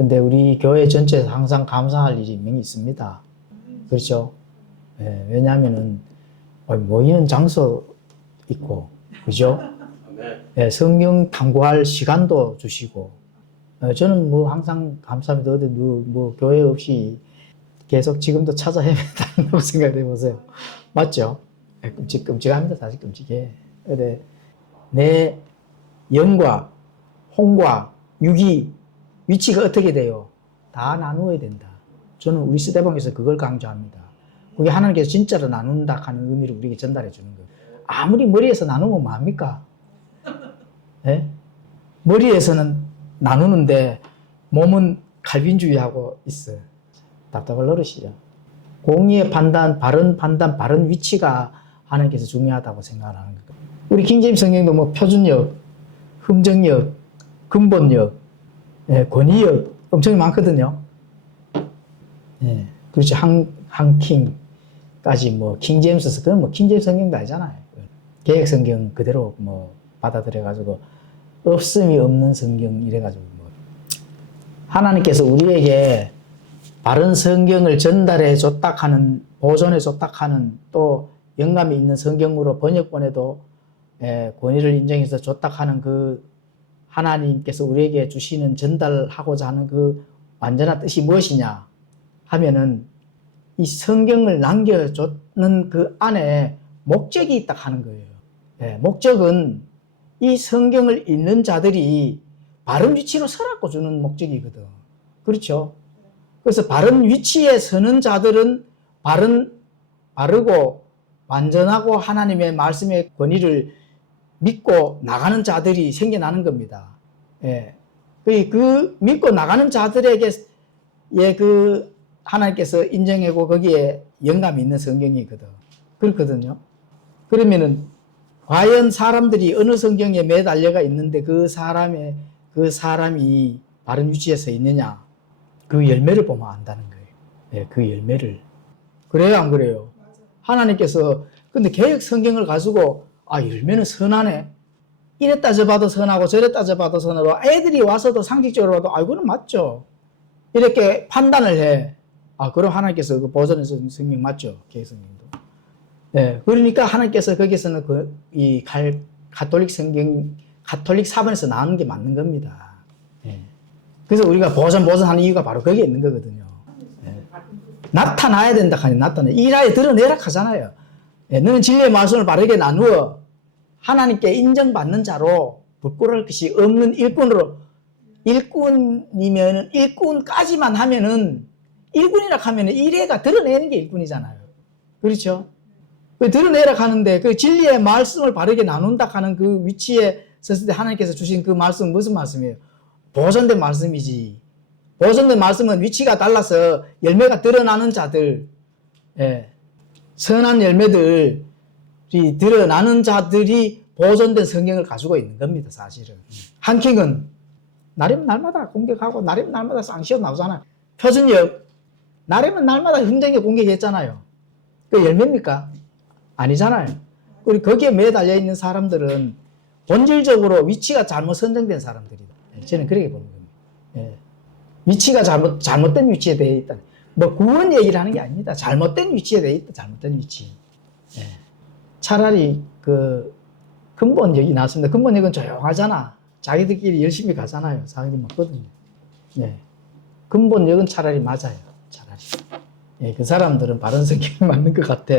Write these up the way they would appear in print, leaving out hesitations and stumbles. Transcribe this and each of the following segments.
근데 우리 교회 전체에서 항상 감사할 일이 분명히 있습니다. 그렇죠? 예, 왜냐하면은 모이는 장소 있고, 그죠? 예, 성경 탐구할 시간도 주시고, 저는 뭐 항상 감사합니다. 어디 뭐 교회 없이 계속 지금도 찾아 헤매다고 생각해 보세요. 맞죠? 예, 끔찍합니다. 사실 끔찍해. 근데 내 영과 홍과 육이 위치가 어떻게 돼요? 다 나누어야 된다. 저는 우리 시대방에서 그걸 강조합니다. 그게 하나님께서 진짜로 나눈다 하는 의미를 우리에게 전달해 주는 거예요. 아무리 머리에서 나누면 뭐합니까? 예? 머리에서는 나누는데 몸은 칼빈주의하고 있어요. 답답할 노릇이죠. 공의의 판단, 바른 위치가 하나님께서 중요하다고 생각하는 거예요. 우리 킹제임스 성경도 뭐 표준역, 흠정역, 근본역, 예, 권위역 엄청 많거든요. 예, 그렇죠. 한킹까지 뭐 킹제임스, 그건 뭐 킹제임스 성경도 아니잖아요. 개혁 성경 그대로 뭐 받아들여가지고 없음이 없는 성경 이래가지고 뭐 하나님께서 우리에게 바른 성경을 전달해 줬다 하는, 보존해 줬다 하는, 또 영감이 있는 성경으로 번역본에도 권위를 인정해서 줬다 하는 그 하나님께서 우리에게 주시는 전달하고자 하는 그 완전한 뜻이 무엇이냐 하면은 이 성경을 남겨줬는 그 안에 목적이 있다 하는 거예요. 네, 목적은 이 성경을 읽는 자들이 바른 위치로 서라고 주는 목적이거든. 그렇죠? 그래서 바른 위치에 서는 자들은 바르고 완전하고 하나님의 말씀의 권위를 믿고 나가는 자들이 생겨나는 겁니다. 예. 그 믿고 나가는 자들에게 그 하나님께서 인정하고 거기에 영감이 있는 성경이거든. 그렇거든요. 그러면은 과연 사람들이 어느 성경에 매달려가 있는데 그 사람이 바른 위치에 서 있느냐? 그 열매를 보면 안다는 거예요. 예, 그 열매를. 그래요, 안 그래요? 하나님께서 근데 개혁 성경을 가지고 열매는 선하네. 이래 따져봐도 선하고 저래 따져봐도 선하고 애들이 와서도 상식적으로 봐도 이거는 맞죠. 이렇게 판단을 해. 그럼 하나님께서 그 보존해서 성경 맞죠. 개혁 성경도. 예, 그러니까 하나님께서 거기서는 이 가톨릭 성경, 가톨릭 사본에서 나오는 게 맞는 겁니다. 예. 그래서 우리가 보존하는 이유가 바로 거기에 있는 거거든요. 예. 나타나야 된다 하니 일하에 드러내라 하잖아요. 예, 너는 진리의 말씀을 바르게 나누어 하나님께 인정받는 자로 부끄러울 것이 없는 일꾼으로, 일꾼이면 일꾼까지만 하면은 일꾼이라 하면은 일회가 드러내는 게 일꾼이잖아요. 그렇죠? 그 드러내라 하는데 그 진리의 말씀을 바르게 나눈다 하는 그 위치에 섰을 때 하나님께서 주신 그 말씀은 무슨 말씀이에요? 보존된 말씀이지. 보존된 말씀은 위치가 달라서 열매가 드러나는 자들, 예, 선한 열매들이 드러나는 자들이 보존된 성경을 가지고 있는 겁니다, 사실은. 한킹은 날이면 날마다 공격하고 날이면 날마다 쌍시어 나오잖아요. 표준역, 날이면 날마다 흠정에 공격했잖아요. 그 열매입니까? 아니잖아요. 그리고 거기에 매달려 있는 사람들은 본질적으로 위치가 잘못 선정된 사람들이다. 저는 그렇게 보는 겁니다. 예. 위치가 잘못된 위치에 대해 있다. 뭐 구원 얘기를 하는 게 아닙니다. 잘못된 위치에 대해 있다. 잘못된 위치. 예. 차라리 그 근본역이 나왔습니다. 근본역은 조용하잖아. 자기들끼리 열심히 가잖아요. 자기들 맞거든요. 예. 근본역은 차라리 맞아요. 차라리. 예. 그 사람들은 바른 성경이 맞는 것 같아.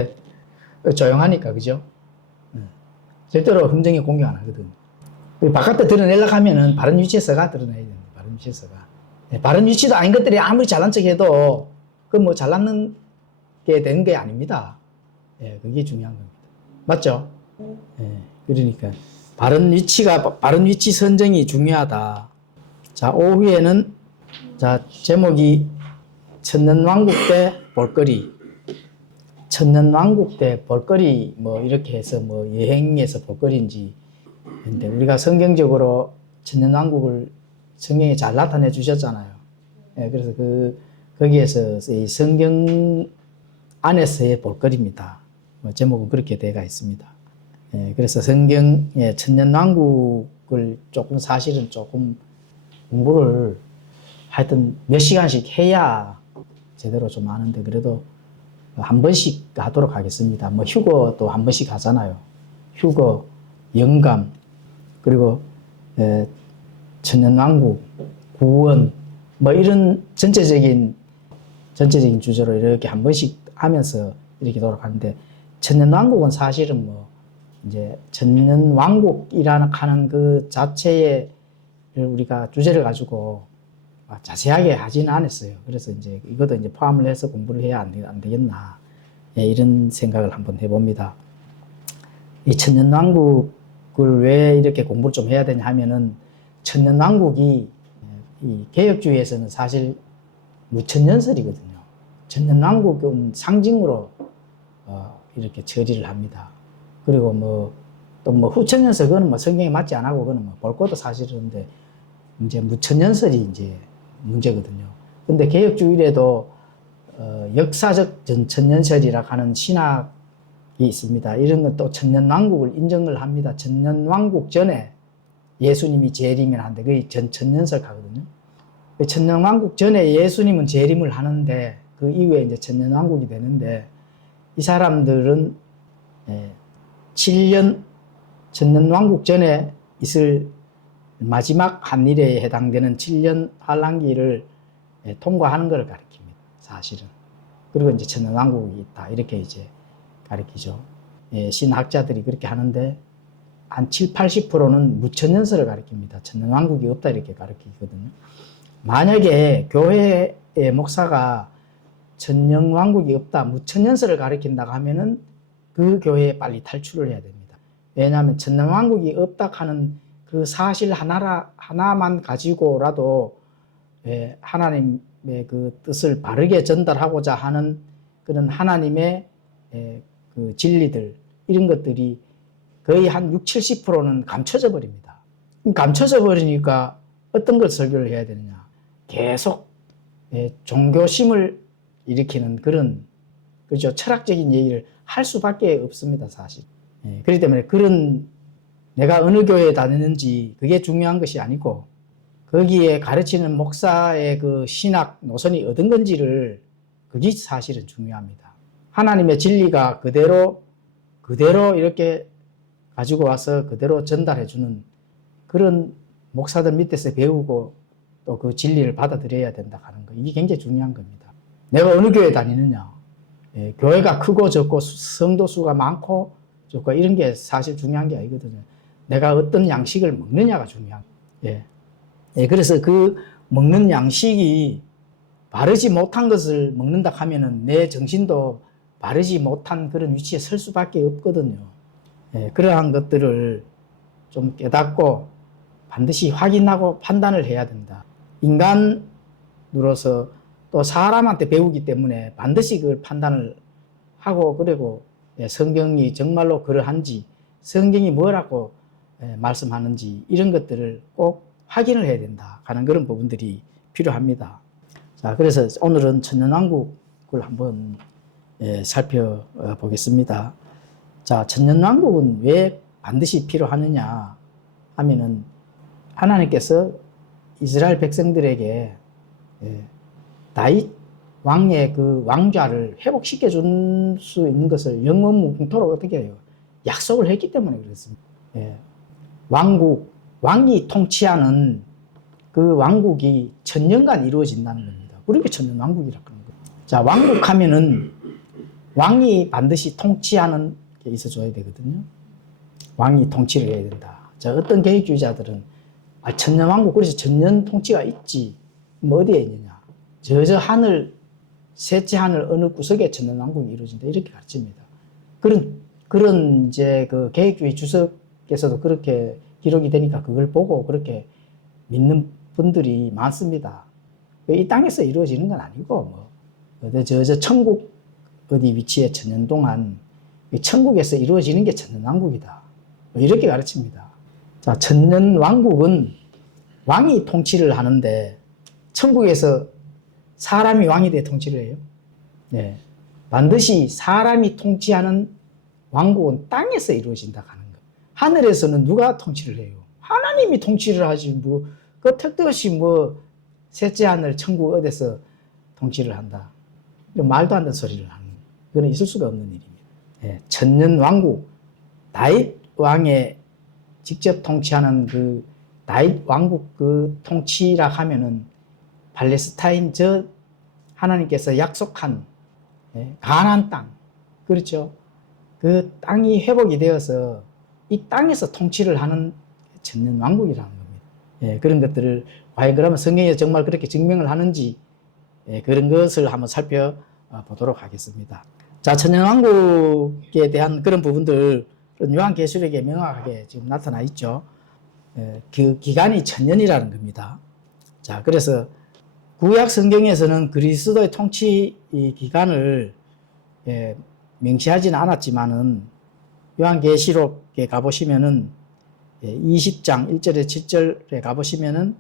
조용하니까, 그죠? 절대로 흠정에 공격 안 하거든. 바깥에 드러내려고 하면은 바른 위치에서가 드러내야 됩니다. 바른 위치에서가. 바른 위치도 아닌 것들이 아무리 잘난 척 해도 그 뭐 잘난 게 되는 게 아닙니다. 예, 그게 중요한 겁니다. 맞죠? 예, 그러니까 바른 위치 선정이 중요하다. 자, 오후에는 자, 제목이 천년왕국 때 볼거리. 천년왕국 때 볼거리 뭐 이렇게 해서 뭐 여행에서 볼거리인지. 근데 우리가 성경적으로 천년왕국을 성경에 잘 나타내 주셨잖아요. 예, 그래서 거기에서 이 성경 안에서의 볼거리입니다. 뭐 제목은 그렇게 되어 있습니다. 예, 그래서 성경의 천년왕국을 사실은 조금 공부를 하여튼 몇 시간씩 해야 제대로 좀 아는데 그래도 한 번씩 하도록 하겠습니다. 뭐 휴거도 한 번씩 하잖아요. 휴거, 영감, 그리고 천년왕국, 구원, 뭐 이런 전체적인 주제로 이렇게 한 번씩 하면서 이렇게 돌아가는데, 천년왕국은 사실은 뭐 이제 천년왕국이라는 하는 그 자체에 우리가 주제를 가지고 자세하게 하지는 않았어요. 그래서 이제 이것도 이제 포함을 해서 공부를 해야 안 되겠나, 예, 이런 생각을 한번 해봅니다. 이 천년왕국을 왜 이렇게 공부를 좀 해야 되냐 하면은, 천년왕국이 이 개혁주의에서는 사실 무천년설이거든요. 천년왕국은 상징으로 이렇게 처리를 합니다. 그리고 뭐 또 뭐 후천년설, 그거는 뭐 성경에 맞지 않고 그거는 뭐 볼 것도 사실인데, 이제 무천년설이 이제 문제거든요. 근데 개혁주의에도 역사적 천년설이라고 하는 신학이 있습니다. 이런 건 또 천년왕국을 인정을 합니다. 천년왕국 전에 예수님이 재림을 하는데 그게 천년설 가거든요. 천년왕국 전에 예수님은 재림을 하는데 그 이후에 이제 천년왕국이 되는데, 이 사람들은 7년 천년왕국 전에 있을 마지막 한 일에 해당되는 7년 환란기를 통과하는 것을 가리킵니다. 사실은. 그리고 이제 천년왕국이 있다, 이렇게 이제 가리키죠. 신학자들이 그렇게 하는데 한 7, 80%는 무천년설을 가리킵니다. 천년왕국이 없다, 이렇게 가리키거든요. 만약에 교회의 목사가 천년왕국이 없다, 무천년설을 가리킨다고 하면은 그 교회에 빨리 탈출을 해야 됩니다. 왜냐하면 천년왕국이 없다 하는 그 사실 하나만 가지고라도 하나님의 그 뜻을 바르게 전달하고자 하는 그런 하나님의 그 진리들, 이런 것들이 거의 한 60, 70%는 감춰져 버립니다. 감춰져 버리니까 어떤 걸 설교를 해야 되느냐, 계속 종교심을 일으키는 그런, 그렇죠, 철학적인 얘기를 할 수밖에 없습니다, 사실. 그렇기 때문에 그런, 내가 어느 교회에 다니는지 그게 중요한 것이 아니고, 거기에 가르치는 목사의 그 신학 노선이 어떤 건지를, 그게 사실은 중요합니다. 하나님의 진리가 그대로 이렇게 가지고 와서 그대로 전달해주는 그런 목사들 밑에서 배우고 또 그 진리를 받아들여야 된다 하는 거, 이게 굉장히 중요한 겁니다. 내가 어느 교회에 다니느냐, 교회가 크고 적고 성도 수가 많고 적고 이런 게 사실 중요한 게 아니거든요. 내가 어떤 양식을 먹느냐가 중요한 거예요. 그래서 그 먹는 양식이 바르지 못한 것을 먹는다 하면은 내 정신도 바르지 못한 그런 위치에 설 수밖에 없거든요. 그러한 것들을 좀 깨닫고 반드시 확인하고 판단을 해야 된다. 인간으로서 또 사람한테 배우기 때문에 반드시 그걸 판단을 하고, 그리고 성경이 정말로 그러한지, 성경이 뭐라고 말씀하는지, 이런 것들을 꼭 확인을 해야 된다 하는 그런 부분들이 필요합니다. 자, 그래서 오늘은 천년왕국을 한번 살펴보겠습니다. 자, 천년왕국은 왜 반드시 필요하느냐 하면은, 하나님께서 이스라엘 백성들에게 다윗 왕의 그 왕좌를 회복시켜 줄 수 있는 것을 영원무궁토록 어떻게 해요? 약속을 했기 때문에 그렇습니다. 왕이 통치하는 그 왕국이 천년간 이루어진다는 겁니다. 그러니까 천년왕국이라고 하는 거예요. 자, 왕국 하면은 왕이 반드시 통치하는 게 있어줘야 되거든요. 왕이 통치를 해야 된다. 자, 어떤 개혁주의자들은 천년왕국, 그래서 천년 통치가 있지, 뭐 어디에 있느냐, 저 하늘, 셋째 하늘 어느 구석에 천년왕국이 이루어진다, 이렇게 가르칩니다. 그런 이제 그 개혁주의 주석에서도 그렇게 기록이 되니까 그걸 보고 그렇게 믿는 분들이 많습니다. 이 땅에서 이루어지는 건 아니고, 저 천국 어디 위치에 천년 동안 천국에서 이루어지는 게 천년왕국이다, 이렇게 가르칩니다. 자, 천년왕국은 왕이 통치를 하는데, 천국에서 사람이 왕이 돼 통치를 해요. 반드시 사람이 통치하는 왕국은 땅에서 이루어진다 하는 거예요. 하늘에서는 누가 통치를 해요? 하나님이 통치를 하지, 그 택도 없이 셋째 하늘 천국 어디서 통치를 한다. 말도 안 되는 소리를 하는, 그건 있을 수가 없는 일입니다. 예, 천년 왕국, 다윗 왕의 직접 통치하는 그 다윗 왕국 그 통치라 하면은 팔레스타인 저 하나님께서 약속한 가나안 땅, 그렇죠? 그 땅이 회복이 되어서 이 땅에서 통치를 하는 천년 왕국이라는 겁니다. 예, 그런 것들을 과연 그러면 성경에 정말 그렇게 증명을 하는지, 그런 것을 한번 살펴보도록 하겠습니다. 자, 천년 왕국에 대한 그런 부분들 요한계시록에 명확하게 지금 나타나 있죠. 그 기간이 천년이라는 겁니다. 자, 그래서 구약 성경에서는 그리스도의 통치 기간을 명시하지는 않았지만은 요한계시록에 가보시면은 20장 1절에 7절에 가보시면은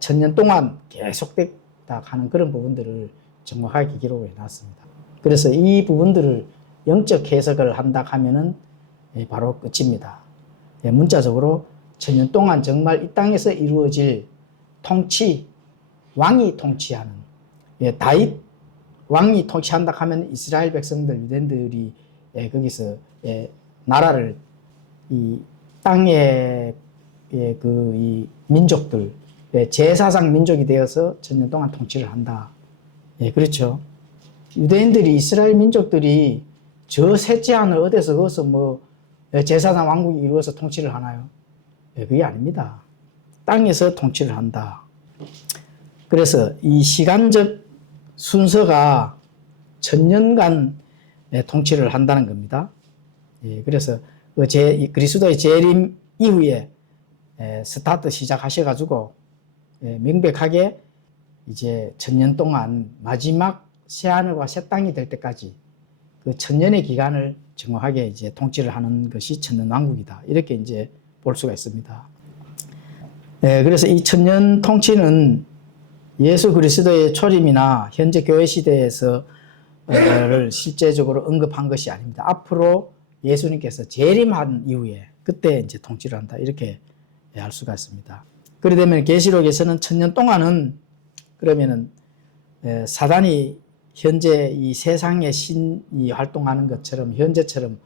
천년 동안 계속됐다 하는 그런 부분들을 정확하게 기록을 해놨습니다. 그래서 이 부분들을 영적 해석을 한다 하면은 바로 끝입니다. 문자적으로 천년 동안 정말 이 땅에서 이루어질 통치, 왕이 통치하는, 다윗 왕이 통치한다 하면 이스라엘 백성들, 유대인들이 거기서 나라를 이 땅의 이 민족들, 제사상 민족이 되어서 천년 동안 통치를 한다. 그렇죠. 유대인들이, 이스라엘 민족들이 저 셋째 하늘 어디서 거기서 뭐 제사상 왕국이 이루어서 통치를 하나요? 그게 아닙니다. 땅에서 통치를 한다. 그래서 이 시간적 순서가 천년간 통치를 한다는 겁니다. 그래서 그리스도의 재림 이후에 스타트 시작하셔가지고 명백하게 이제 천년 동안 마지막 새하늘과 새 땅이 될 때까지 그 천년의 기간을 정확하게 이제 통치를 하는 것이 천년 왕국이다. 이렇게 이제 볼 수가 있습니다. 그래서 이 천년 통치는 예수 그리스도의 초림이나 현재 교회 시대에서를 실제적으로 언급한 것이 아닙니다. 앞으로 예수님께서 재림한 이후에 그때 이제 통치를 한다. 이렇게 알 수가 있습니다. 그러게 되면 계시록에서는 천년 동안은 그러면은 사단이 현재 이 세상의 신이 활동하는 것처럼 현재처럼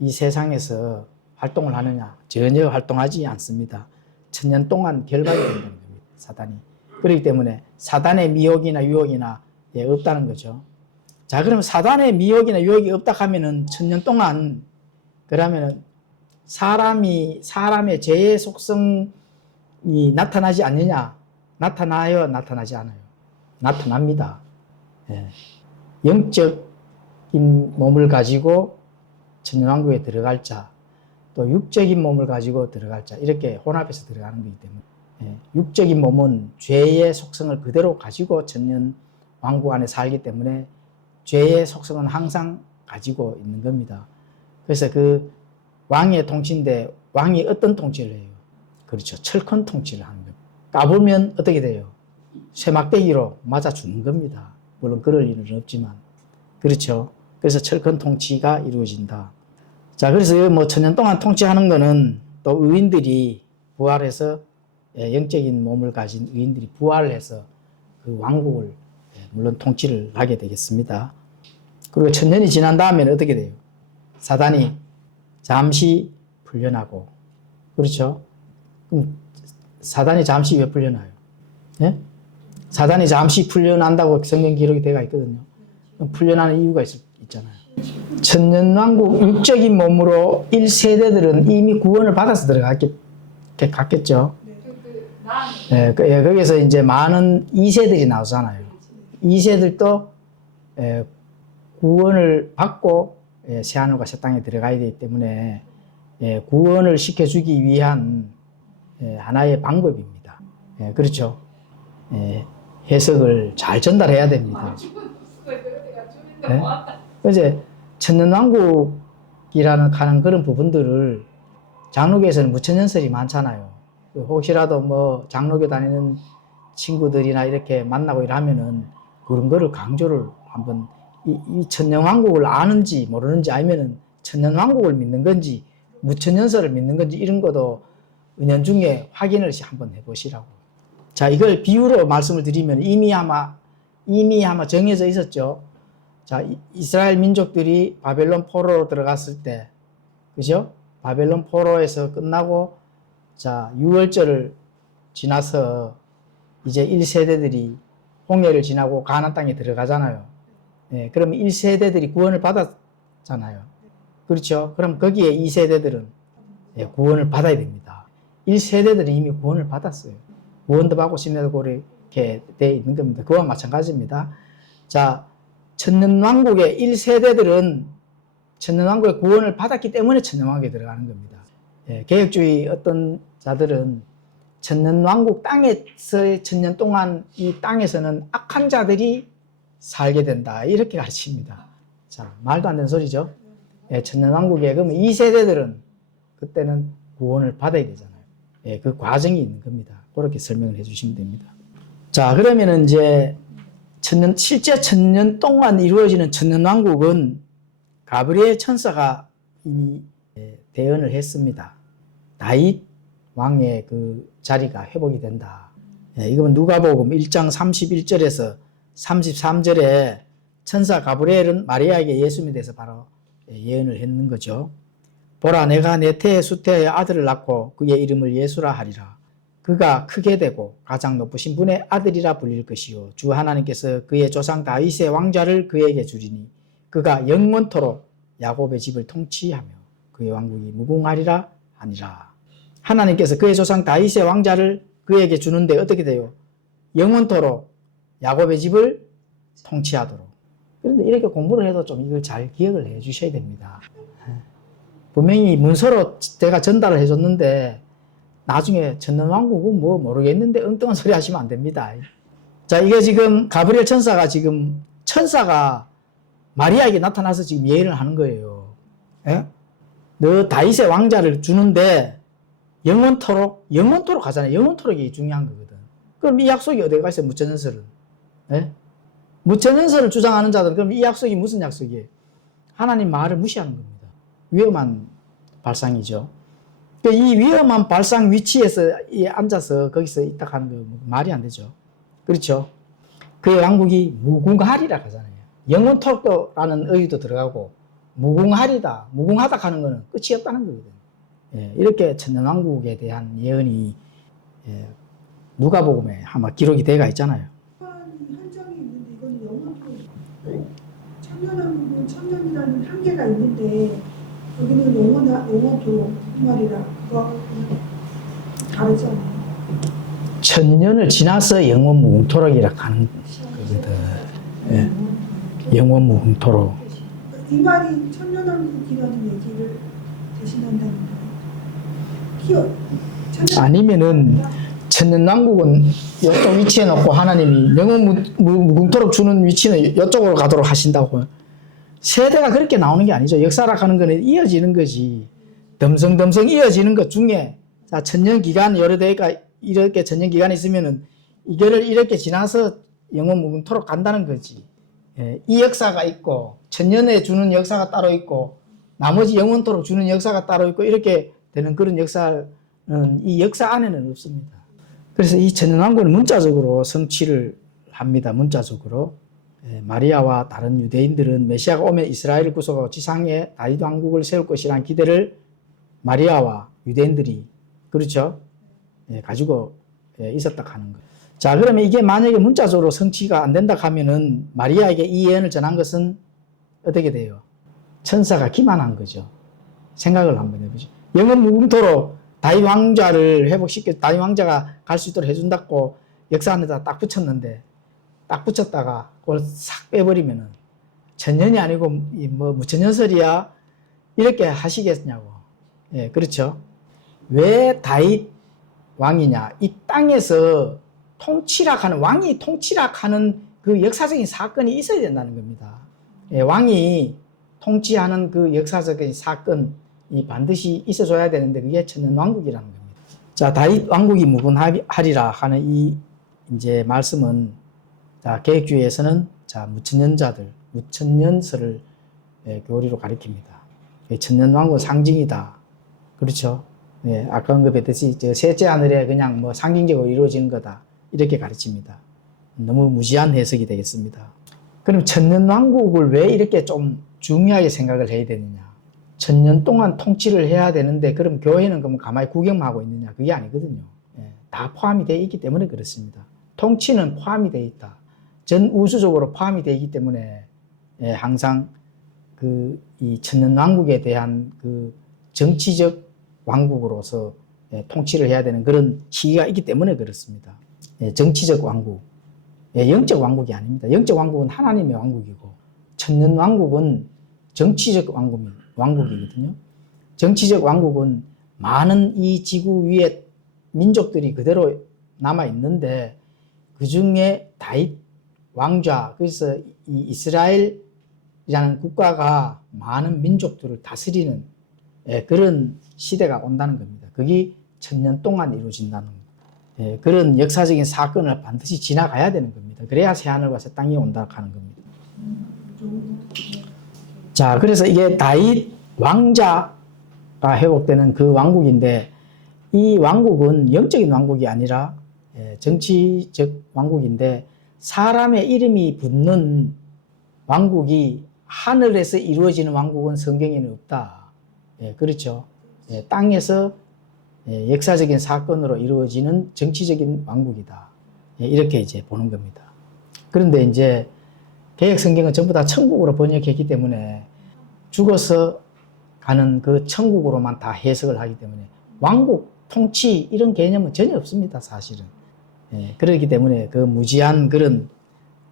이 세상에서 활동을 하느냐? 전혀 활동하지 않습니다. 천년 동안 결박이 된다는 겁니다. 사단이. 그렇기 때문에 사단의 미혹이나 유혹이나 없다는 거죠. 자, 그럼 사단의 미혹이나 유혹이 없다 하면은 천년 동안 그러면은 사람의 죄의 속성이 나타나지 않느냐? 나타나요? 나타나지 않아요? 나타납니다. 영적인 몸을 가지고 천년왕국에 들어갈 자, 또 육적인 몸을 가지고 들어갈 자, 이렇게 혼합해서 들어가는 거기 때문에 육적인 몸은 죄의 속성을 그대로 가지고 천년왕국 안에 살기 때문에 죄의 속성은 항상 가지고 있는 겁니다. 그래서 그 왕의 통치인데 왕이 어떤 통치를 해요? 그렇죠. 철권 통치를 하는 겁니다. 까불면 어떻게 돼요? 쇠막대기로 맞아 죽는 겁니다. 물론 그럴 일은 없지만. 그렇죠. 그래서 철권 통치가 이루어진다. 자, 그래서 뭐 천년 동안 통치하는 거는 또 의인들이 부활해서 영적인 몸을 가진 의인들이 부활을 해서 그 왕국을 물론 통치를 하게 되겠습니다. 그리고 천년이 지난 다음에는 어떻게 돼요? 사단이 잠시 풀려나고, 그렇죠? 그럼 사단이 잠시 왜 풀려나요? 예? 사단이 잠시 풀려난다고 성경 기록이 되어 있거든요. 풀려나는 이유가 있잖아요. 천년왕국 육적인 몸으로 1세대들은 이미 구원을 받아서 갔겠죠. 거기서 이제 많은 2세들이 나오잖아요. 2세들도 구원을 받고 새하늘과 새 땅에 들어가야 되기 때문에 구원을 시켜주기 위한 하나의 방법입니다. 그렇죠. 해석을 잘 전달해야 됩니다. 이제 천년왕국이라는 하는 그런 부분들을 장로교에서는 무천년설이 많잖아요. 혹시라도 뭐 장로교 다니는 친구들이나 이렇게 만나고 이러면은 그런 거를 강조를 한번 이 천년왕국을 아는지 모르는지 아니면은 천년왕국을 믿는 건지 무천년설을 믿는 건지 이런 것도 은연중에 확인을 한번 해보시라고. 자, 이걸 비유로 말씀을 드리면 이미 아마 정해져 있었죠. 자, 이스라엘 민족들이 바벨론 포로로 들어갔을 때, 그죠? 바벨론 포로에서 끝나고, 자, 6월절을 지나서 이제 1세대들이 홍해를 지나고 가나안 땅에 들어가잖아요. 예, 그러면 1세대들이 구원을 받았잖아요. 그렇죠? 그럼 거기에 2세대들은 예, 구원을 받아야 됩니다. 1세대들은 이미 구원을 받았어요. 구원도 받고 심려도 이렇게 돼 있는 겁니다. 그와 마찬가지입니다. 자, 천년왕국의 1세대들은 천년왕국의 구원을 받았기 때문에 천년왕국에 들어가는 겁니다. 예, 개혁주의 어떤 자들은 천년왕국 땅에서의 천년 동안 이 땅에서는 악한 자들이 살게 된다. 이렇게 가르칩니다. 자, 말도 안 되는 소리죠. 예, 천년왕국에 그러면 2세대들은 그때는 구원을 받아야 되잖아요. 예, 그 과정이 있는 겁니다. 그렇게 설명을 해주시면 됩니다. 자, 그러면은 이제 실제 천년 동안 이루어지는 천년왕국은 가브리엘 천사가 이미 대언을 했습니다. 다윗 왕의 그 자리가 회복이 된다. 예, 이건 누가복음 1장 31절에서 33절에 천사 가브리엘은 마리아에게 예수님에 대해서 바로 예언을 했는 거죠. 보라, 내가 내 태에 수태의 아들을 낳고 그의 이름을 예수라 하리라. 그가 크게 되고 가장 높으신 분의 아들이라 불릴 것이요, 주 하나님께서 그의 조상 다윗의 왕좌를 그에게 주리니 그가 영원토록 야곱의 집을 통치하며 그의 왕국이 무궁하리라 하니라. 하나님께서 그의 조상 다윗의 왕좌를 그에게 주는데 어떻게 돼요? 영원토록 야곱의 집을 통치하도록. 그런데 이렇게 공부를 해도 좀 이걸 잘 기억을 해 주셔야 됩니다. 분명히 문서로 제가 전달을 해줬는데 나중에 천년왕국은 뭐 모르겠는데 엉뚱한 소리 하시면 안 됩니다. 자, 이게 지금 가브리엘 천사가 마리아에게 나타나서 지금 예언을 하는 거예요. 예? 너 다윗의 왕자를 주는데 영원토록 하잖아요. 영원토록이 중요한 거거든. 그럼 이 약속이 어디에 가 있어요? 무천년설은. 예? 무천년설을 주장하는 자들은 그럼 이 약속이 무슨 약속이에요? 하나님 말을 무시하는 겁니다. 위험한 발상이죠. 이 위험한 발상 위치에서 앉아서 거기서 있다 하는 거 말이 안 되죠. 그렇죠? 그의 왕국이 무궁하리라 하잖아요. 영원토록도라는 의의도 들어가고 무궁하리다, 무궁하다 하는 거는 끝이 없다는 거거든요. 예, 이렇게 천년왕국에 대한 예언이 누가복음에 아마 기록이 되어 있잖아요. 한정이 있는데 이건 영원토록 천년왕국은 천년이라는 한계가 있는데 여기는 영원토록 무슨 말이라 그거 다르지 않아요? 천년을 지나서 영원무궁토록이라 하는 거거든. 예. 영원무궁토록. 이 말이 천년왕국이라는 얘기를 대신한다는 거예요. 아니면은 천년왕국은 이쪽 위치에 놓고 하나님이 영원무궁토록 주는 위치는 이쪽으로 가도록 하신다고. 세대가 그렇게 나오는 게 아니죠. 역사라 하는 거는 이어지는 거지. 덤성덤성 이어지는 것 중에, 자, 천년기간, 여러 대가 이렇게 천년기간이 있으면은 이거를 이렇게 지나서 영원무궁토록 간다는 거지. 예, 이 역사가 있고, 천년에 주는 역사가 따로 있고, 나머지 영원토록 주는 역사가 따로 있고, 이렇게 되는 그런 역사는 이 역사 안에는 없습니다. 그래서 이 천년왕국은 문자적으로 성취를 합니다. 문자적으로. 마리아와 다른 유대인들은 메시아가 오면 이스라엘을 구속하고 지상에 다윗 왕국을 세울 것이라는 기대를 마리아와 유대인들이, 그렇죠? 가지고 있었다 하는 거. 자, 그러면 이게 만약에 문자적으로 성취가 안 된다 하면은 마리아에게 이 예언을 전한 것은 어떻게 돼요? 천사가 기만한 거죠. 생각을 한번 해보죠. 영원무궁토록 다윗 왕좌를 회복시켜 다윗 왕자가 갈 수 있도록 해준다고 역사 안에다 딱 붙였는데, 딱 붙였다가 그걸 싹 빼버리면은 천년이 아니고 뭐 무천년설이야 이렇게 하시겠냐고. 예, 그렇죠. 왜 다윗 왕이냐? 이 땅에서 통치락하는, 왕이 통치락하는 그 역사적인 사건이 있어야 된다는 겁니다. 예, 왕이 통치하는 그 역사적인 사건이 반드시 있어줘야 되는데 그게 천년왕국이라는 겁니다. 자, 다윗 왕국이 무궁하리라 하는 이 이제 말씀은, 자, 개혁주의에서는 자, 무천년설을 교리로 가리킵니다. 천년왕국 상징이다. 그렇죠. 예, 아까 언급했듯이 셋째 하늘에 그냥 뭐 상징적으로 이루어지는 거다. 이렇게 가르칩니다. 너무 무지한 해석이 되겠습니다. 그럼 천년왕국을 왜 이렇게 좀 중요하게 생각을 해야 되느냐? 천년 동안 통치를 해야 되는데 그럼 교회는 그럼 가만히 구경만 하고 있느냐? 그게 아니거든요. 다 포함이 되어 있기 때문에 그렇습니다. 통치는 포함이 되어 있다. 전 우수적으로 포함이 되어 있기 때문에 항상 이 천년왕국에 대한 그 정치적 왕국으로서 통치를 해야 되는 그런 시기가 있기 때문에 그렇습니다. 정치적 왕국, 영적 왕국이 아닙니다. 영적 왕국은 하나님의 왕국이고 천년왕국은 정치적 왕국이거든요. 정치적 왕국은 많은 이 지구 위에 민족들이 그대로 남아있는데 그 중에 다윗 왕좌, 그래서 이 이스라엘이라는 국가가 많은 민족들을 다스리는 그런 시대가 온다는 겁니다. 그게 천년 동안 이루어진다는 겁니다. 그런 역사적인 사건을 반드시 지나가야 되는 겁니다. 그래야 새하늘과 새 땅이 온다 하는 겁니다. 자, 그래서 이게 다윗 왕자가 회복되는 그 왕국인데 이 왕국은 영적인 왕국이 아니라 정치적 왕국인데 사람의 이름이 붙는 왕국이 하늘에서 이루어지는 왕국은 성경에는 없다. 그렇죠. 땅에서 역사적인 사건으로 이루어지는 정치적인 왕국이다. 이렇게 이제 보는 겁니다. 그런데 이제 개역 성경은 전부 다 천국으로 번역했기 때문에 죽어서 가는 그 천국으로만 다 해석을 하기 때문에 왕국, 통치 이런 개념은 전혀 없습니다. 사실은. 그렇기 때문에 그 무지한 그런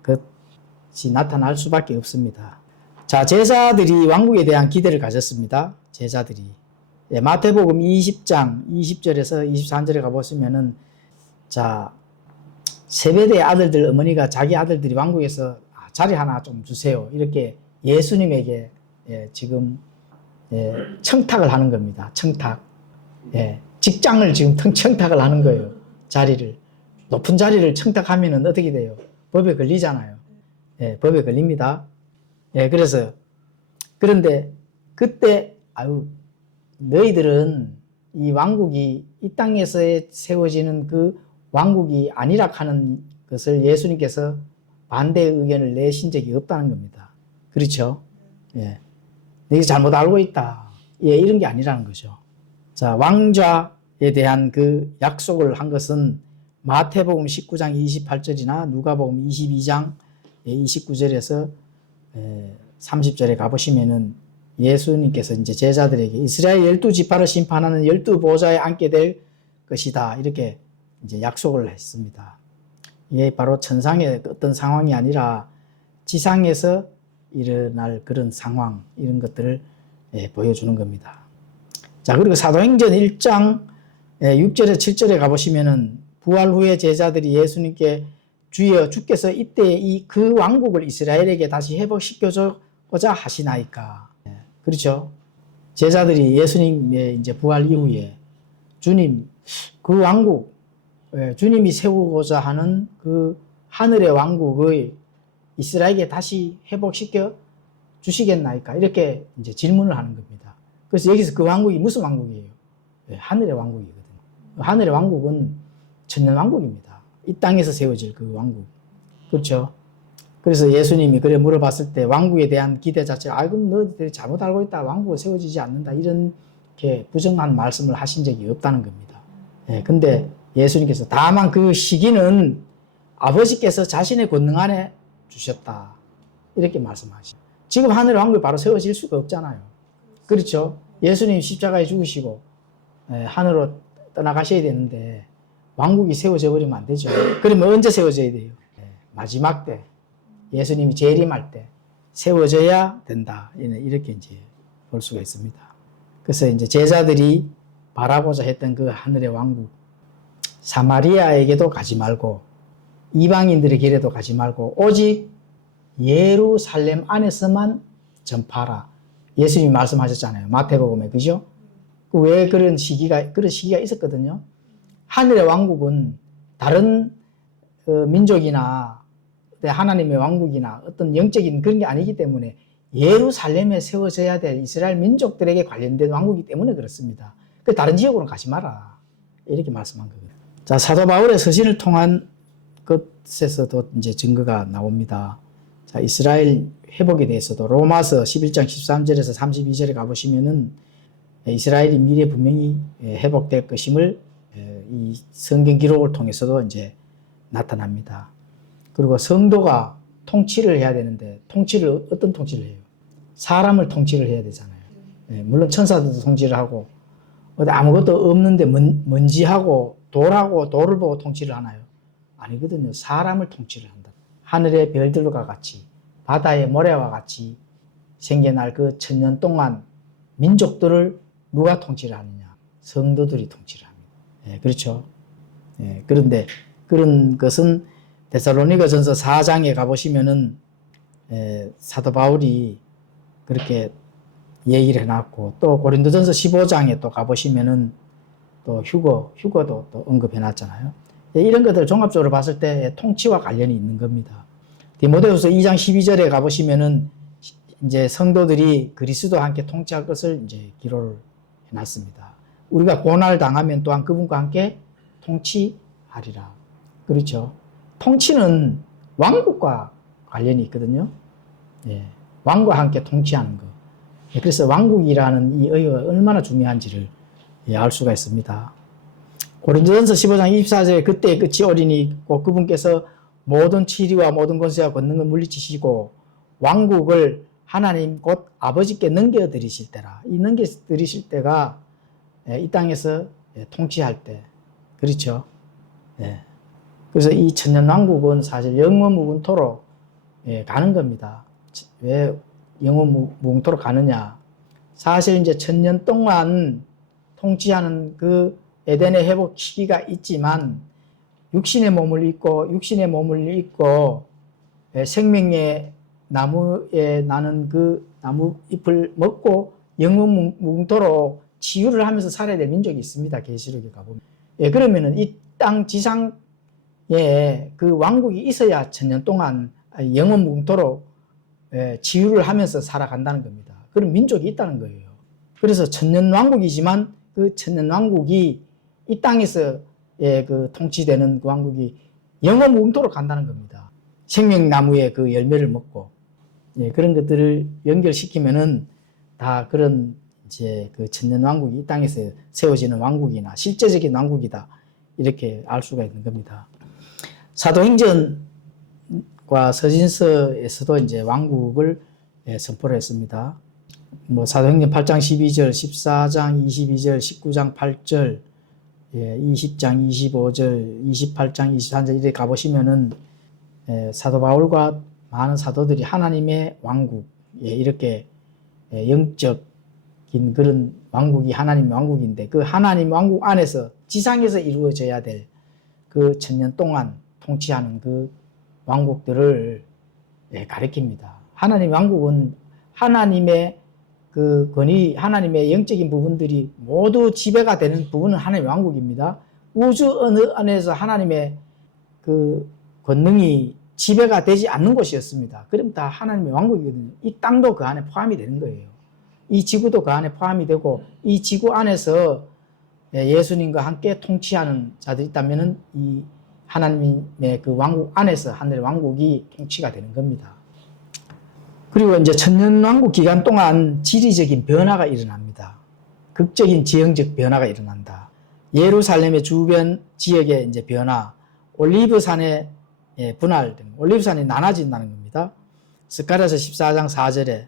것이 나타날 수밖에 없습니다. 자, 제자들이 왕국에 대한 기대를 가졌습니다. 제자들이. 마태복음 20장 20절에서 23절에 가보시면은 자, 세베대의 아들들 어머니가 자기 아들들이 왕국에서 자리 하나 좀 주세요. 이렇게 예수님에게 지금 청탁을 하는 겁니다. 청탁. 직장을 지금 청탁을 하는 거예요. 자리를. 높은 자리를 청탁하면은 어떻게 돼요? 법에 걸리잖아요. 법에 걸립니다. 그래서 그런데 그때 너희들은 이 왕국이 이 땅에서 세워지는 그 왕국이 아니라 하는 것을 예수님께서 반대의 의견을 내신 적이 없다는 겁니다. 그렇죠? 너희 잘못 알고 있다. 이런 게 아니라는 거죠. 자, 왕좌에 대한 그 약속을 한 것은 마태복음 19장 28절이나 누가복음 22장 29절에서 30절에 가보시면은 예수님께서 이제 제자들에게 이스라엘 12지파를 심판하는 12보좌에 앉게 될 것이다. 이렇게 이제 약속을 했습니다. 이게 바로 천상의 어떤 상황이 아니라 지상에서 일어날 그런 상황, 이런 것들을 보여주는 겁니다. 자, 그리고 사도행전 1장 6절에 7절에 가보시면은 부활 후에 제자들이 예수님께 주여 주께서 이때 그 왕국을 이스라엘에게 다시 회복시켜주고자 하시나이까. 그렇죠. 제자들이 예수님의 이제 부활 이후에 주님, 그 왕국, 주님이 세우고자 하는 그 하늘의 왕국의 이스라엘에게 다시 회복시켜 주시겠나이까? 이렇게 이제 질문을 하는 겁니다. 그래서 여기서 그 왕국이 무슨 왕국이에요? 하늘의 왕국이거든요. 하늘의 왕국은 천년 왕국입니다. 이 땅에서 세워질 그 왕국. 그렇죠? 그래서 예수님이 그래 물어봤을 때 왕국에 대한 기대 자체가 그럼 너희들이 잘못 알고 있다. 왕국은 세워지지 않는다. 이렇게 부정한 말씀을 하신 적이 없다는 겁니다. 근데 예수님께서 다만 그 시기는 아버지께서 자신의 권능 안에 주셨다. 이렇게 말씀하시죠. 지금 하늘의 왕국이 바로 세워질 수가 없잖아요. 그렇죠? 예수님 십자가에 죽으시고 하늘로 떠나가셔야 되는데 왕국이 세워져 버리면 안 되죠. 그러면 언제 세워져야 돼요? 마지막 때, 예수님이 재림할 때 세워져야 된다. 이렇게 이제 볼 수가 있습니다. 그래서 이제 제자들이 바라고자 했던 그 하늘의 왕국, 사마리아에게도 가지 말고 이방인들의 길에도 가지 말고 오직 예루살렘 안에서만 전파하라. 예수님이 말씀하셨잖아요. 마태복음에, 그죠? 왜 그런 시기가 있었거든요. 하늘의 왕국은 다른 민족이나 하나님의 왕국이나 어떤 영적인 그런 게 아니기 때문에 예루살렘에 세워져야 될 이스라엘 민족들에게 관련된 왕국이기 때문에 그렇습니다. 그 다른 지역으로는 가지 마라. 이렇게 말씀한 거거든요. 자, 사도 바울의 서신을 통한 끝에서도 이제 증거가 나옵니다. 자, 이스라엘 회복에 대해서도 로마서 11장 13절에서 32절에 가보시면은 이스라엘이 미래 분명히 회복될 것임을 이 성경 기록을 통해서도 이제 나타납니다. 그리고 성도가 통치를 해야 되는데 통치를 어떤 통치를 해요? 사람을 통치를 해야 되잖아요. 물론 천사들도 통치를 하고 아무것도 없는데 먼지하고 돌하고 돌을 보고 통치를 하나요? 아니거든요. 사람을 통치를 한다. 하늘의 별들과 같이 바다의 모래와 같이 생겨날 그 천년 동안 민족들을 누가 통치를 하느냐? 성도들이 통치를 합니다. 그렇죠. 그런데 그런 것은 데살로니가전서 4장에 가보시면은 사도 바울이 그렇게 얘기를 해놨고 또 고린도전서 15장에 또 가보시면은 또 휴거도 또 언급해놨잖아요. 이런 것들 종합적으로 봤을 때 통치와 관련이 있는 겁니다. 디모데후서 2장 12절에 가보시면은 이제 성도들이 그리스도와 함께 통치할 것을 이제 기록을 해놨습니다. 우리가 고난을 당하면 또한 그분과 함께 통치하리라. 그렇죠. 통치는 왕국과 관련이 있거든요. 왕과 함께 통치하는 것. 그래서 왕국이라는 이 의의가 얼마나 중요한지를 알 수가 있습니다. 고린도전서 15장 24절에 그때의 끝이 오리니 곧 그분께서 모든 치리와 모든 권세와 권능을 물리치시고 왕국을 하나님 곧 아버지께 넘겨드리실 때라. 이 넘겨드리실 때가 이 땅에서 통치할 때. 그렇죠. 그래서 이 천년왕국은 사실 영원무궁토록 가는 겁니다. 왜 영원무궁토록 가느냐? 사실 이제 천년 동안 통치하는 그 에덴의 회복 시기가 있지만 육신의 몸을 입고 생명의 나무에 나는 그 나무 잎을 먹고 영원무궁토록 치유를 하면서 살아야 될 민족이 있습니다. 계시록에 가보면. 그러면은 이 땅 지상에 그 왕국이 있어야 천년 동안 영원무궁토록 치유를 하면서 살아간다는 겁니다. 그런 민족이 있다는 거예요. 그래서 천년왕국이지만 그 천년왕국이 이 땅에서 그 통치되는 그 왕국이 영원무궁토록 간다는 겁니다. 생명나무의 그 열매를 먹고 그런 것들을 연결시키면은 다 그런 이제 그 천년왕국이 이 땅에서 세워지는 왕국이나 실제적인 왕국이다 이렇게 알 수가 있는 겁니다. 사도행전과 서신서에서도 이제 왕국을 선포를 했습니다. 뭐 사도행전 8장 12절, 14장 22절, 19장 8절, 20장 25절, 28장 23절 이렇게 가보시면은 사도 바울과 많은 사도들이 하나님의 왕국 이렇게 영적인 그런 왕국이 하나님의 왕국인데 그 하나님 왕국 안에서 지상에서 이루어져야 될 그 천년 동안 통치하는 그 왕국들을 가리킵니다. 하나님 왕국은 하나님의 그 권위, 하나님의 영적인 부분들이 모두 지배가 되는 부분은 하나님의 왕국입니다. 우주 어느 안에서 하나님의 그 권능이 지배가 되지 않는 곳이었습니다. 그럼 다 하나님의 왕국이거든요. 이 땅도 그 안에 포함이 되는 거예요. 이 지구도 그 안에 포함이 되고 이 지구 안에서 예수님과 함께 통치하는 자들이 있다면은 이 하나님의 그 왕국 안에서 하늘의 왕국이 통치가 되는 겁니다. 그리고 이제 천년왕국 기간 동안 지리적인 변화가 일어납니다. 극적인 지형적 변화가 일어난다. 예루살렘의 주변 지역의 이제 변화, 올리브산의 분할됨, 올리브산이 나눠진다는 겁니다. 스가랴서 14장 4절에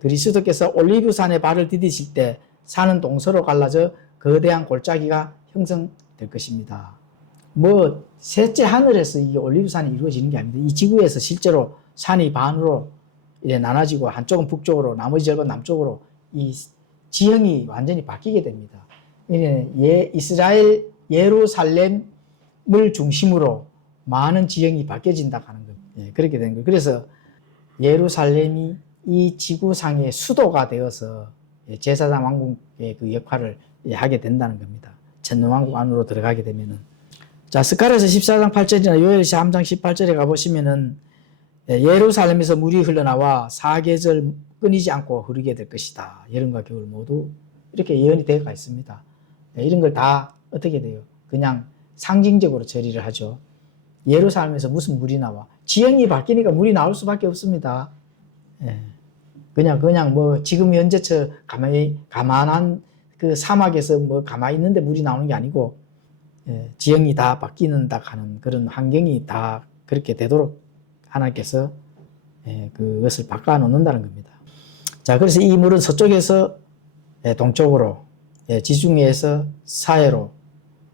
그리스도께서 올리브산에 발을 디디실 때 산은 동서로 갈라져 거대한 골짜기가 형성될 것입니다. 뭐 셋째 하늘에서 이 올리브산이 이루어지는 게 아닙니다. 이 지구에서 실제로 산이 반으로 이제 나눠지고 한쪽은 북쪽으로 나머지 절반 남쪽으로 이 지형이 완전히 바뀌게 됩니다. 이스라엘 예루살렘을 중심으로 많은 지형이 바뀌어진다 하는 겁니다. 그렇게 된 거예요. 그래서 예루살렘이 이 지구상의 수도가 되어서 제사장 왕국의 그 역할을 하게 된다는 겁니다. 천년왕국 안으로 들어가게 되면은. 자, 스가랴서 14장 8절이나 요엘 3장 18절에 가보시면은 예루살렘에서 물이 흘러나와 사계절 끊이지 않고 흐르게 될 것이다. 여름과 겨울 모두 이렇게 예언이 되어가 있습니다. 이런 걸 다 어떻게 돼요? 그냥 상징적으로 처리를 하죠. 예루살렘에서 무슨 물이 나와? 지형이 바뀌니까 물이 나올 수밖에 없습니다. 예. 그냥 뭐 지금 현재처럼 가만한 그 사막에서 뭐 가만히 있는데 물이 나오는 게 아니고, 예, 지형이 다 바뀌는다 하는 그런 환경이 다 그렇게 되도록 하나님께서 예, 그것을 바꿔 놓는다는 겁니다. 자, 그래서 이 물은 서쪽에서 예, 동쪽으로, 예, 지중해에서 사해로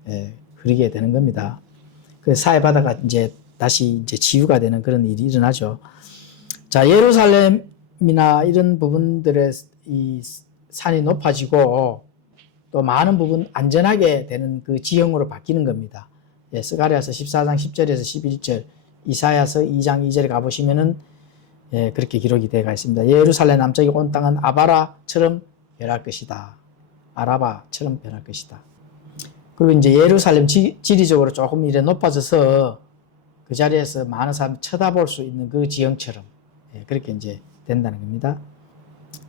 예, 흐르게 되는 겁니다. 그 사해 바다가 이제 다시 이제 치유가 되는 그런 일이 일어나죠. 자, 예루살렘이나 이런 부분들의 이 산이 높아지고 또 많은 부분 안전하게 되는 그 지형으로 바뀌는 겁니다. 예, 스가랴서 14장 10절에서 11절, 이사야서 2장 2절에 가보시면은 예, 그렇게 기록이 되어 있습니다. 예루살렘 남쪽에 온 땅은 아바라처럼 변할 것이다. 아라바처럼 변할 것이다. 그리고 이제 예루살렘 지리적으로 조금 이래 높아져서 그 자리에서 많은 사람이 쳐다볼 수 있는 그 지형처럼 예, 그렇게 이제 된다는 겁니다.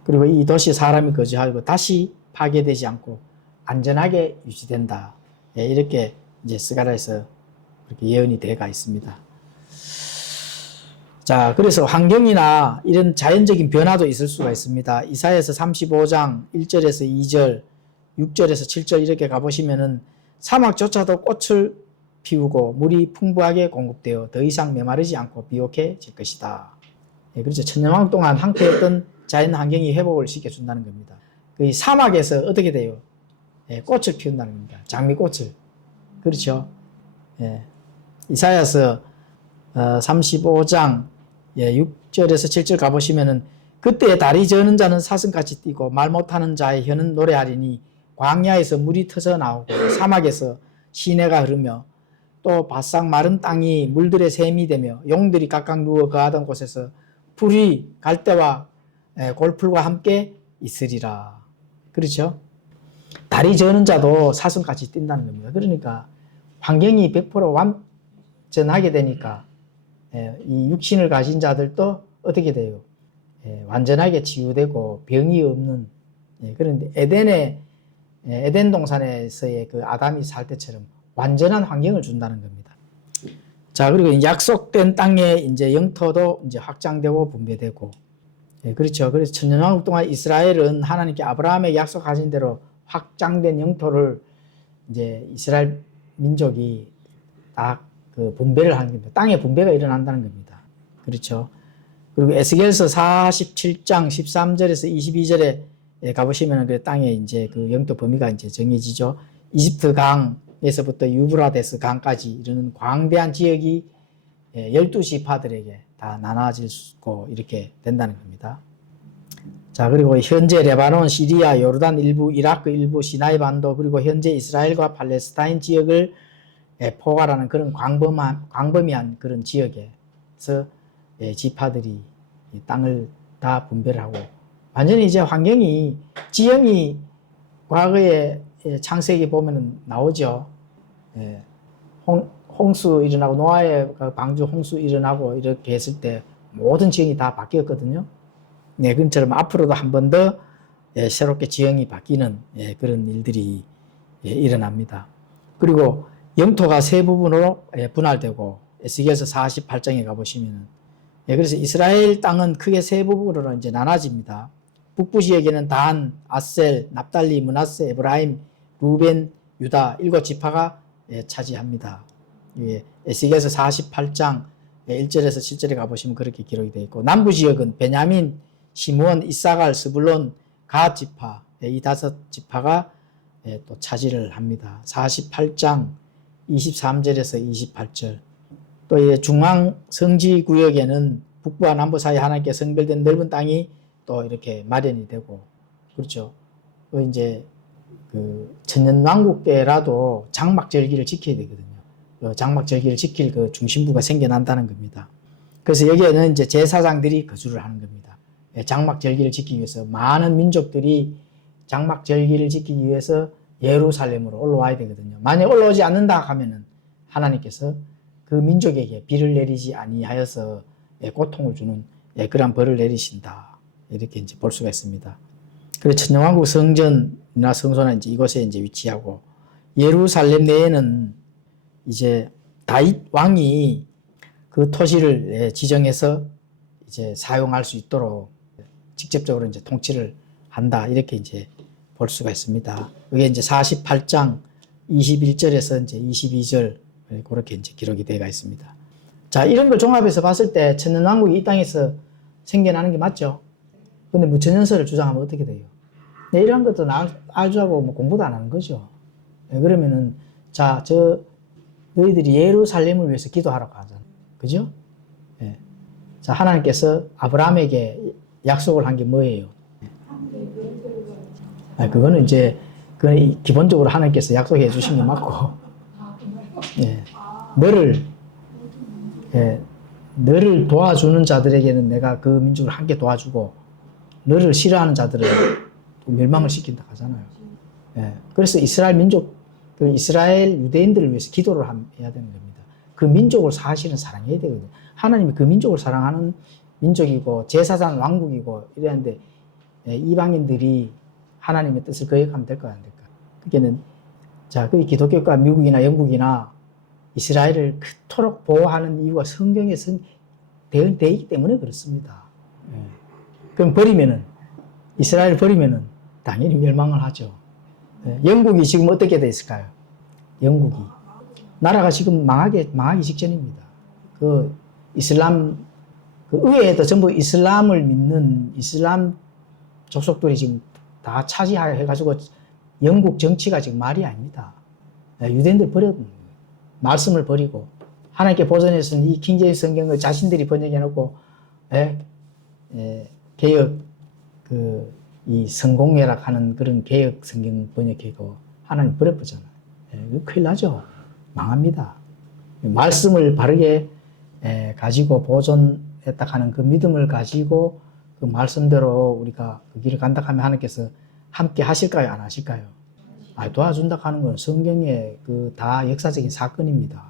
그리고 이 도시 사람이 거주하고 다시 파괴되지 않고 안전하게 유지된다. 예, 이렇게 이제 스가랴에서 그렇게 예언이 되어가 있습니다. 자, 그래서 환경이나 이런 자연적인 변화도 있을 수가 있습니다. 이사야서 35장 1절에서 2절, 6절에서 7절 이렇게 가보시면은 사막조차도 꽃을 피우고 물이 풍부하게 공급되어 더 이상 메마르지 않고 비옥해질 것이다. 예, 그렇죠. 천년왕국 동안 황폐했던 자연 환경이 회복을 시켜준다는 겁니다. 그 사막에서 어떻게 돼요? 예, 꽃을 피운다는 겁니다. 장미꽃을. 그렇죠. 예, 이사야서 35장 예, 6절에서 7절 가보시면은 그때 다리 저는 자는 사슴같이 뛰고 말 못하는 자의 혀는 노래하리니 광야에서 물이 터져 나오고 사막에서 시내가 흐르며 또 바싹 마른 땅이 물들의 샘이 되며 용들이 각각 누워 거하던 곳에서 풀이 갈대와 골풀과 함께 있으리라. 그렇죠? 다리 저는 자도 사슴같이 뛴다는 겁니다. 그러니까 환경이 100% 완전하게 되니까 이 육신을 가진 자들도 어떻게 돼요? 완전하게 치유되고 병이 없는 그런데 에덴 동산에서의 그 아담이 살 때처럼 완전한 환경을 준다는 겁니다. 자, 그리고 약속된 땅의 이제 영토도 이제 확장되고 분배되고, 그렇죠. 그래서 천년왕국 동안 이스라엘은 하나님께 아브라함에게 약속하신 대로 확장된 영토를 이제 이스라엘 민족이 다 그 분배를 하는 겁니다. 땅의 분배가 일어난다는 겁니다. 그렇죠. 그리고 에스겔서 47장 13절에서 22절에 가보시면 그 땅의 이제 그 영토 범위가 이제 정해지죠. 이집트 강에서부터 유브라데스 강까지 이르는 광대한 지역이 12지파들에게 다 나눠지고 이렇게 된다는 겁니다. 자, 그리고 현재 레바논, 시리아, 요르단 일부, 이라크 일부, 시나이 반도, 그리고 현재 이스라엘과 팔레스타인 지역을 포괄하는 그런 광범위한 그런 지역에서 지파들이 땅을 다 분배를 하고 완전히 이제 환경이 지형이 과거에 창세기 보면은 나오죠. 홍수 일어나고 노아의 방주 홍수 일어나고 이렇게 했을 때 모든 지형이 다 바뀌었거든요. 네, 그처럼 앞으로도 한 번 더 새롭게 지형이 바뀌는 그런 일들이 일어납니다. 그리고 영토가 세 부분으로 분할되고 에스겔서 48장에 가보시면은 그래서 이스라엘 땅은 크게 세 부분으로 이제 나눠집니다. 북부 지역에는 단, 아셀, 납달리, 므낫세, 에브라임, 루벤, 유다 7지파가 차지합니다. 에스겔서 48장 1절에서 7절에 가보시면 그렇게 기록이 되어 있고 남부 지역은 베냐민, 시므온, 이사갈, 스불론, 갓 지파 이 5지파가 또 차지를 합니다. 48장 23절에서 28절. 또 중앙 성지 구역에는 북부와 남부 사이 하나님께 성별된 넓은 땅이 또 이렇게 마련이 되고, 그렇죠. 또 이제 그 천년왕국 때라도 장막절기를 지켜야 되거든요. 장막절기를 지킬 그 중심부가 생겨난다는 겁니다. 그래서 여기에는 이제 제사장들이 거주를 하는 겁니다. 장막절기를 지키기 위해서 많은 민족들이 장막절기를 지키기 위해서 예루살렘으로 올라와야 되거든요. 만약 올라오지 않는다 하면은 하나님께서 그 민족에게 비를 내리지 아니하여서 고통을 주는 그러한 벌을 내리신다. 이렇게 이제 볼 수가 있습니다. 그래서 천년왕국 성전이나 성소는 이제 이곳에 이제 위치하고 예루살렘 내에는 이제 다윗 왕이 그 토지를 지정해서 이제 사용할 수 있도록 직접적으로 이제 통치를 한다. 이렇게 이제 볼 수가 있습니다. 그게 이제 48장 21절에서 이제 22절 그렇게 이제 기록이 되어 있습니다. 자, 이런 걸 종합해서 봤을 때 천년왕국이 이 땅에서 생겨나는 게 맞죠? 근데 무천년설을 주장하면 어떻게 돼요? 네, 이런 것도 알주하고 뭐 공부도 안 하는 거죠. 네, 그러면은 자, 너희들이 예루살렘을 위해서 기도하라고 하잖아. 그죠? 네. 자, 하나님께서 아브라함에게 약속을 한 게 뭐예요? 그거는 이제 그건 기본적으로 하나님께서 약속해 주신 게 맞고, 예, 너를 도와주는 자들에게는 내가 그 민족을 함께 도와주고, 너를 싫어하는 자들은 멸망을 시킨다 하잖아요. 예, 그래서 이스라엘 민족, 그 이스라엘 유대인들을 위해서 기도를 해야 되는 겁니다. 그 민족을 사실은 사랑해야 되거든요. 하나님이 그 민족을 사랑하는 민족이고 제사장 왕국이고 이랬는데 이방인들이 하나님의 뜻을 거역하면 될까 안 될까? 그게는 자, 그 기독교가 미국이나 영국이나 이스라엘을 그토록 보호하는 이유가 성경에 되어 있기 때문에 그렇습니다. 그럼 이스라엘 버리면은 당연히 멸망을 하죠. 영국이 지금 어떻게 돼 있을까요? 영국이 나라가 지금 망하기 직전입니다. 그 이슬람 그 의회에도 전부 이슬람을 믿는 이슬람 족속들이 지금 다 차지해가지고 영국 정치가 지금 말이 아닙니다. 유대인들 말씀을 버리고 하나님께 보존해서는 이 킹제임스 성경을 자신들이 번역해놓고 개혁 이 성공회락하는 그런 개혁 성경 번역하고 하나님 버려버잖아요. 큰일 나죠. 망합니다. 말씀을 바르게 가지고 보존했다 하는 그 믿음을 가지고 그 말씀대로 우리가 그 길을 간다 하면 하나님께서 함께 하실까요? 안 하실까요? 도와준다 하는 건 성경의 그 다 역사적인 사건입니다.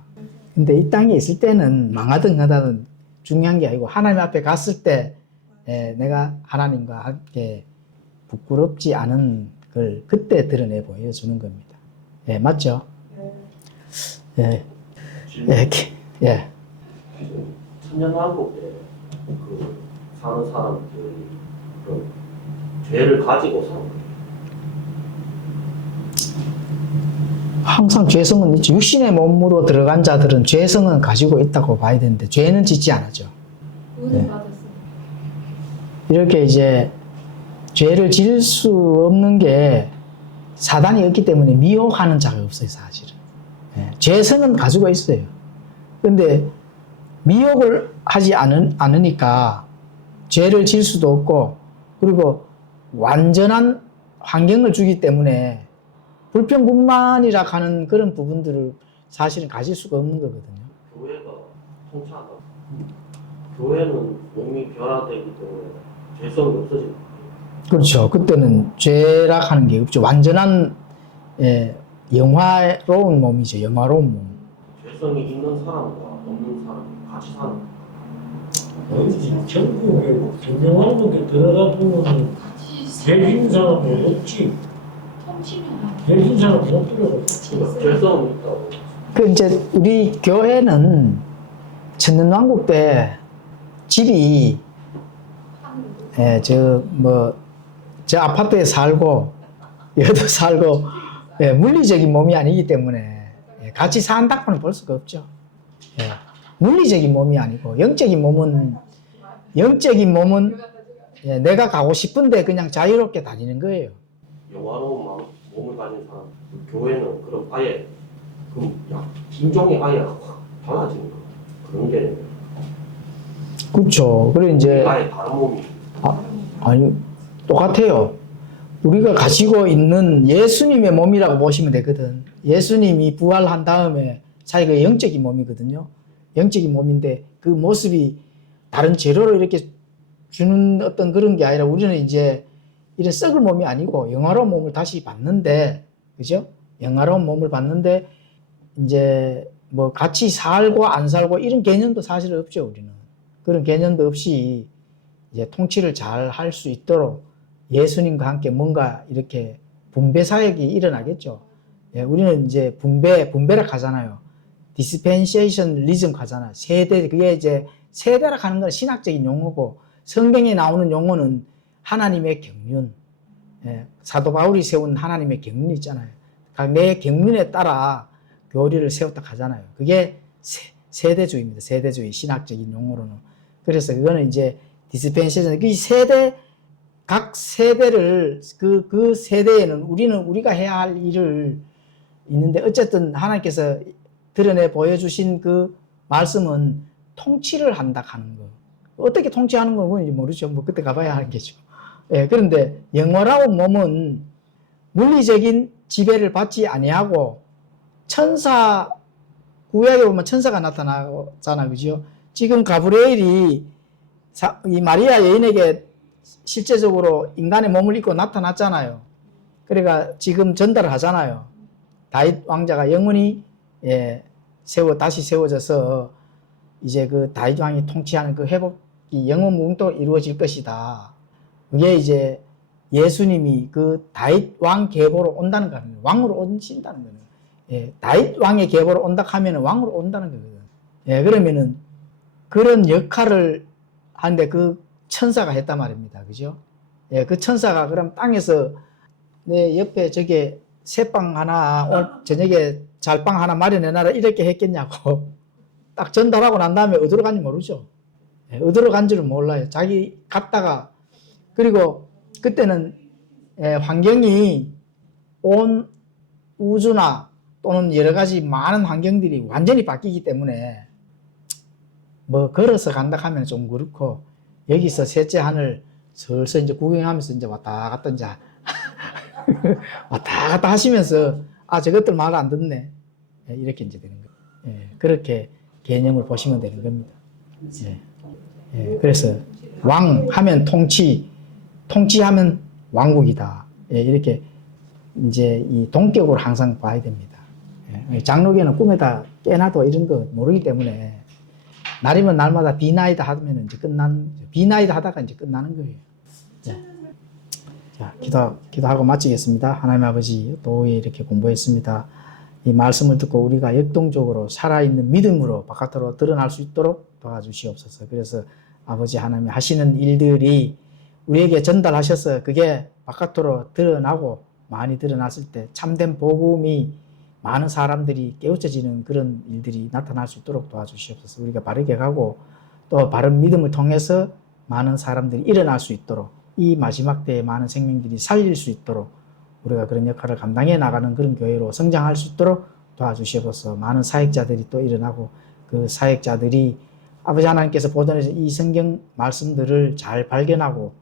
근데 이 땅에 있을 때는 망하든 하든 중요한 게 아니고 하나님 앞에 갔을 때 내가 하나님과 함께 부끄럽지 않은 걸 그때 드러내 보여주는 겁니다. 맞죠? 천년왕국에 그 사는 사람들이 그 죄를 가지고 사는 거예요. 항상 죄성은 있죠. 육신의 몸으로 들어간 자들은 죄성은 가지고 있다고 봐야 되는데 죄는 짓지 않았죠. 이렇게 이제 죄를 지을 수 없는 게 사단이 없기 때문에 미혹하는 자가 없어요, 사실은. 죄성은 가지고 있어요. 근데 미혹을 하지 않으니까 죄를 지을 수도 없고, 그리고 완전한 환경을 주기 때문에 불평불만이라 하는 그런 부분들을 사실은 가질 수가 없는 거거든요. 교회가 통치한다. 교회는 몸이 변화되기 때문에 죄성이 없어집니다. 그렇죠. 그때는 죄라 하는 게 없죠. 완전한 영화로운 몸이죠. 영화로운 몸. 죄성이 있는 사람과 없는 사람이 같이 사는 어디 전국에 전쟁왕국에 들어가 보면 대신 사람은 없지. 대신 사람 못 들어가. 죄성이 있다고. 그 이제 우리 교회는 천년왕국 때 집이 저 아파트에 살고 여기도 살고 물리적인 몸이 아니기 때문에 같이 산다고는 볼 수가 없죠. 물리적인 몸이 아니고 영적인 몸은 내가 가고 싶은데 그냥 자유롭게 다니는 거예요. 영화로운 몸을 가진 사람, 교회는 그럼 아예 인종이 아예 확 달라지는 거 그런 게 그렇죠. 그리고 이제 아예 다른 몸이 아니 똑같아요. 우리가 가지고 있는 예수님의 몸이라고 보시면 되거든. 예수님이 부활한 다음에 자기가 영적인 몸이거든요. 영적인 몸인데 그 모습이 다른 재료로 이렇게 주는 어떤 그런 게 아니라 우리는 이제 이런 썩을 몸이 아니고 영화로운 몸을 다시 받는데, 그죠? 영화로운 몸을 받는데 이제 뭐 같이 살고 안 살고 이런 개념도 사실 없죠. 우리는 그런 개념도 없이 이제 통치를 잘 할 수 있도록 예수님과 함께 뭔가 이렇게 분배 사역이 일어나겠죠. 우리는 이제 분배라 하잖아요. 디스펜세이션리즘 가잖아. 세대, 그게 이제 세대라 하는 건 신학적인 용어고 성경에 나오는 용어는 하나님의 경륜. 예, 사도 바울이 세운 하나님의 경륜이 있잖아요. 그러니까 내 경륜에 따라 교리를 세웠다 하잖아요. 그게 세대주의입니다. 세대주의, 신학적인 용어로는. 그래서 그거는 이제 디스펜세이션, 그 세대, 각 세대를, 그 세대에는 우리가 해야 할 일을 있는데, 어쨌든 하나님께서 드러내 보여주신 그 말씀은 통치를 한다 하는 거. 어떻게 통치하는 건지 모르죠. 뭐 그때 가봐야 하는 게죠. 예, 그런데 영원하고 몸은 물리적인 지배를 받지 아니하고 천사, 구약에 보면 천사가 나타나잖아, 그죠? 지금 가브리엘이 이 마리아 여인에게 실제적으로 인간의 몸을 입고 나타났잖아요. 그러니까 지금 전달을 하잖아요. 다윗 왕자가 영원히 다시 세워져서 이제 그 다윗 왕이 통치하는 그 회복이 영원무궁토 이루어질 것이다. 그게 이제 예수님이 그 다윗 왕 계보로 온다는 거예요. 왕으로 오신다는 거예요. 예, 다윗 왕의 계보로 온다 하면 왕으로 온다는 거거든. 예, 그러면은 그런 역할을 하는데 그 천사가 했단 말입니다. 그죠? 예, 그 천사가 그럼 땅에서 내 옆에 저게 새빵 하나, 오늘 저녁에 잘빵 하나 마련해놔라 이렇게 했겠냐고. 딱 전달하고 난 다음에 어디로 간지 모르죠. 예, 어디로 간지를 몰라요. 자기 갔다가, 그리고 그때는 환경이 온 우주나 또는 여러 가지 많은 환경들이 완전히 바뀌기 때문에 뭐 걸어서 간다 하면 좀 그렇고, 여기서 셋째 하늘 슬슬 이제 구경하면서 이제 왔다 갔다 이제 왔다 갔다 하시면서 저것들 말 안 듣네. 이렇게 이제 되는 거예요. 그렇게 개념을 보시면 되는 겁니다. 그래서 왕 하면 통치하면 왕국이다. 이렇게 이제 이 동격으로 항상 봐야 됩니다. 장로교는 꿈에다 깨놔도 이런 거 모르기 때문에 날이면 날마다 비나이다 하면 이제 비나이다 하다가 이제 끝나는 거예요. 자, 기도하고 마치겠습니다. 하나님 아버지, 또 이렇게 공부했습니다. 이 말씀을 듣고 우리가 역동적으로 살아있는 믿음으로 바깥으로 드러날 수 있도록 도와주시옵소서. 그래서 아버지 하나님 하시는 일들이 우리에게 전달하셔서 그게 바깥으로 드러나고 많이 드러났을 때 참된 복음이 많은 사람들이 깨우쳐지는 그런 일들이 나타날 수 있도록 도와주시옵소서. 우리가 바르게 가고 또 바른 믿음을 통해서 많은 사람들이 일어날 수 있도록, 이 마지막 때에 많은 생명들이 살릴 수 있도록 우리가 그런 역할을 감당해 나가는 그런 교회로 성장할 수 있도록 도와주시옵소서. 많은 사역자들이 또 일어나고 그 사역자들이 아버지 하나님께서 보존해주신 이 성경 말씀들을 잘 발견하고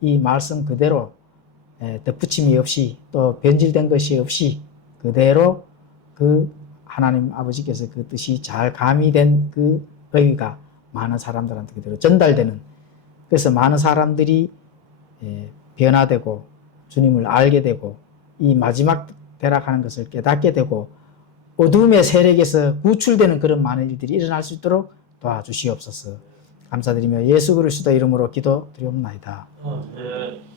이 말씀 그대로 덧붙임이 없이 또 변질된 것이 없이 그대로 그 하나님 아버지께서 그 뜻이 잘 가미된 그 의가 많은 사람들한테 그대로 전달되는, 그래서 많은 사람들이 변화되고 주님을 알게 되고 이 마지막 대락하는 것을 깨닫게 되고 어둠의 세력에서 구출되는 그런 많은 일들이 일어날 수 있도록 도와주시옵소서. 감사드리며 예수 그리스도 이름으로 기도드리옵나이다. 네.